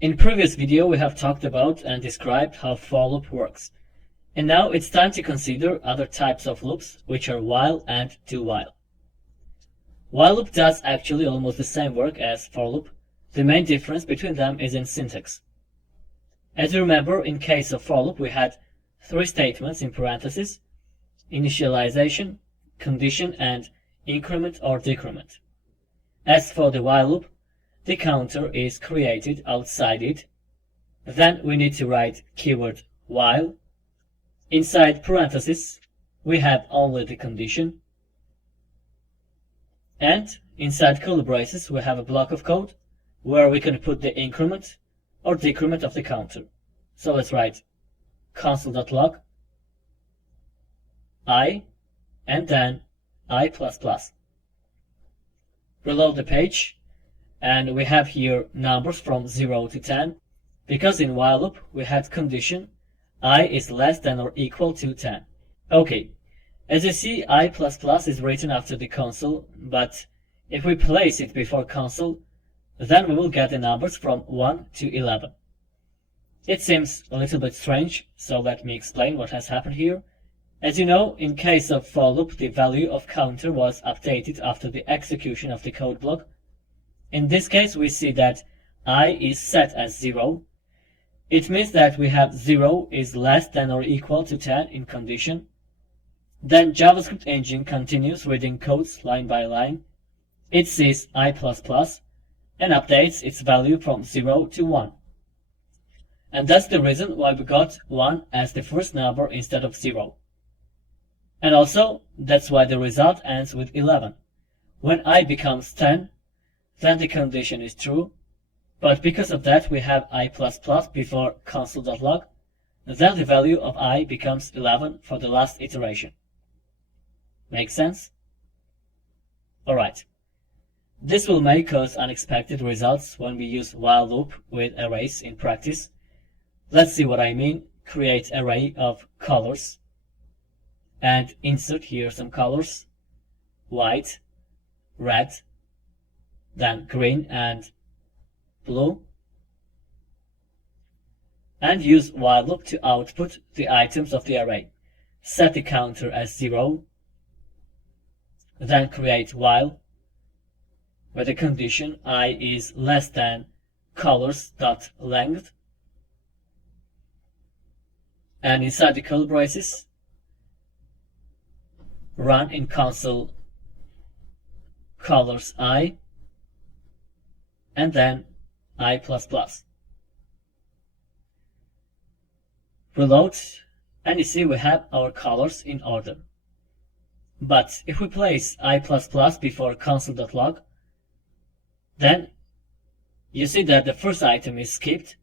In previous video, we have talked about and described how for loop works. And now it's time to consider other types of loops, which are while and do while. While loop does actually almost the same work as for loop. The main difference between them is in syntax. As you remember, in case of for loop, we had three statements in parentheses: initialization, condition, and increment or decrement. As for the while loop, the counter is created outside it. Then we need to write keyword while. Inside parentheses, we have only the condition. And inside curly braces, we have a block of code where we can put the increment or decrement of the counter. So let's write console.log I and then I++. Reload the page, and we have here numbers from 0 to 10, because in while loop we had condition I is less than or equal to 10. Okay, as you see, I++ is written after the console, but if we place it before console, then we will get the numbers from 1 to 11. It seems a little bit strange, so let me explain what has happened here. As you know, in case of for loop, the value of counter was updated after the execution of the code block. In this case, we see that I is set as 0. It means that we have 0 is less than or equal to 10 in condition. Then JavaScript engine continues reading codes line by line. It sees I++ and updates its value from 0 to 1. And that's the reason why we got 1 as the first number instead of 0. And also, that's why the result ends with 11. When I becomes 10, then the condition is true, but because of that we have I++ before console.log, then the value of I becomes 11 for the last iteration. Make sense? Alright. This will may cause unexpected results when we use while loop with arrays in practice. Let's see what I mean. Create array of colors and insert here some colors: white, red, then green and blue, and use while loop to output the items of the array. Set the counter as 0, then create while with the condition I is less than colors.length, and inside the curly braces run in console colors I and then I++. Reload, and you see we have our colors in order. But if we place I++ before console.log, then you see that the first item is skipped,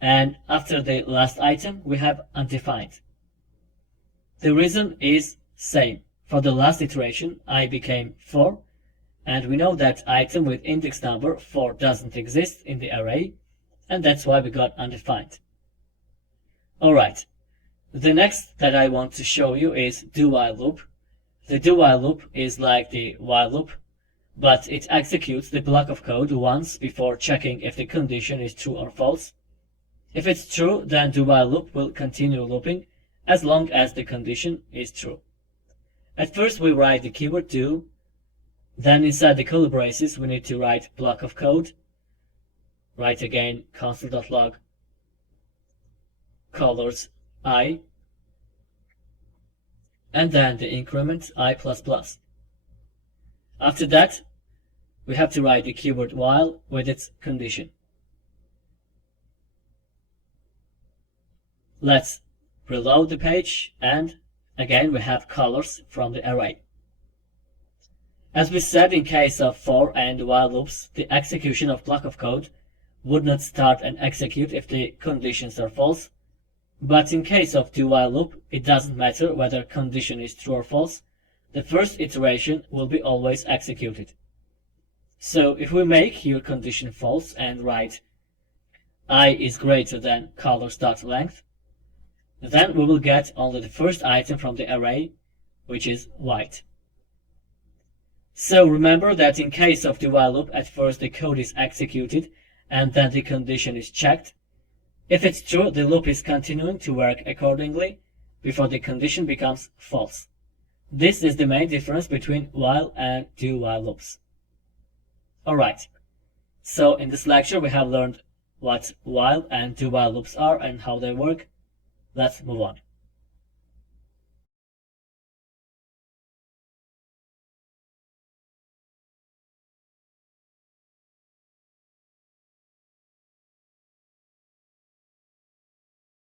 and after the last item we have undefined. The reason is same. For the last iteration I became 4, and we know that item with index number 4 doesn't exist in the array, and that's why we got undefined. Alright, the next that I want to show you is do while loop. The do while loop is like the while loop, but it executes the block of code once before checking if the condition is true or false. If it's true, then do while loop will continue looping as long as the condition is true. At first we write the keyword do, then inside the curly braces we need to write block of code. Write again console.log colors I, and then the increment I++. After that, we have to write the keyword while with its condition. Let's reload the page, and again we have colors from the array. As we said, in case of for and while loops, the execution of block of code would not start and execute if the conditions are false. But in case of do while loop, it doesn't matter whether condition is true or false. The first iteration will be always executed. So if we make here condition false and write I is greater than colors.length, then we will get only the first item from the array, which is white. So remember that in case of the while loop, at first the code is executed and then the condition is checked. If it's true, the loop is continuing to work accordingly before the condition becomes false. This is the main difference between while and do-while loops. Alright, so in this lecture we have learned what while and do-while loops are and how they work. Let's move on.